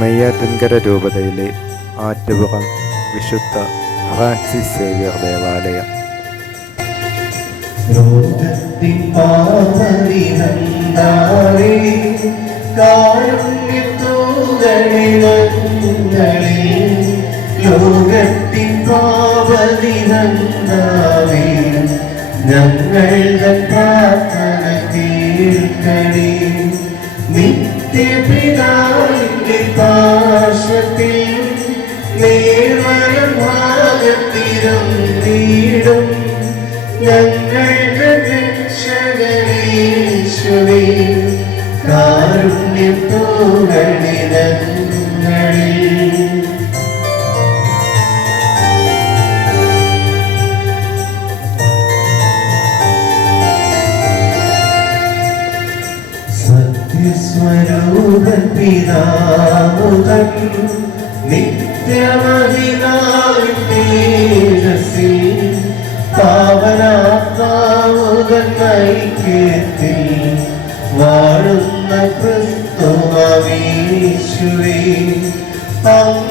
നെയ്യാറ്റിൻകര രൂപതയിലെ ആറ്റുപുറം വിശുദ്ധ Francis Xavier ദേവാലയം. നിത്യപിതാവിന്റെ പാർശ്വത്തിൽ നേർവരം ഭാഗത്തിലും നീടും ഞങ്ങളുടെ കാരുണ്യ കാരുണ്യത്തോകളിടങ്ങളിൽ സത്യസ്വരൂപൻ പിതാമുഖൻ നിത്യമഹിതാവിന്റേജസ്സിൽ പാവനാത്മാവുകൻ ഐക്യത്തിൽ വാഴുന്ന ക്രിസ്തുവീശുവേ അങ്ങുമ